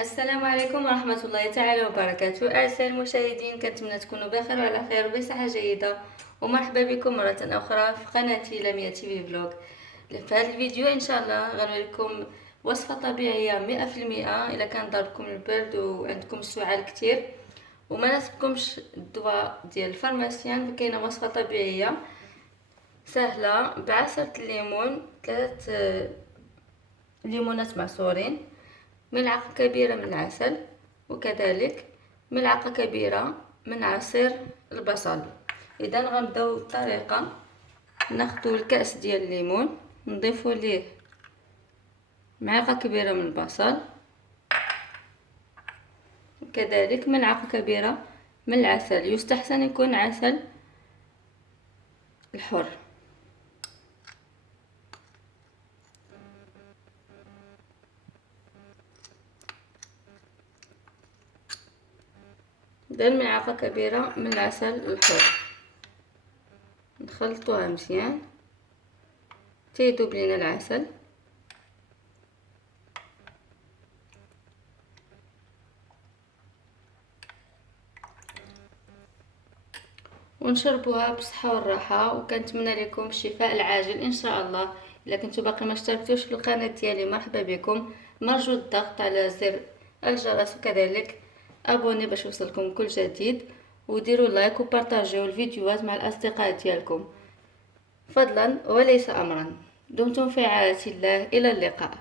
السلام عليكم ورحمة الله تعالى وبركاته. أعزائي المشاهدين، كنتمنى تكونوا بخير وعلى خير وبصحة جيدة، ومرحبا بكم مرة أخرى في قناتي لميا تي في فلوج. في هذا الفيديو إن شاء الله غنوريكم وصفة طبيعية 100%. إلا كان ضربكم البرد وعندكم السعال كتير وما ناسبكمش الدواء ديال الفارماسيان، فكاينة وصفة طبيعية سهلة بعصرة الليمون، 3 ليمونات معصورين، ملعقة كبيرة من العسل، وكذلك ملعقة كبيرة من عصير البصل. اذا غنبداو بالطريقه. ناخدو الكاس ديال الليمون، نضيفو ليه معلقه كبيره من البصل، وكذلك ملعقه كبيره من العسل. يستحسن يكون عسل الحر. دير ملعقه كبيره من العسل الحر، نخلطوها مزيان تيذوب لينا العسل. ونشربوها بصحة والراحة، وكنتمنى لكم الشفاء العاجل ان شاء الله. الا كنتو باقي ما اشتركتوش في القناه ديالي، مرحبا بكم. مرجو الضغط على زر الجرس، وكذلك ابوني باش يوصلكم كل جديد، وديروا لايك وبارطاجيو الفيديوهات مع الاصدقاء ديالكم، فضلا وليس امرا. دمتم في رعاية الله، الى اللقاء.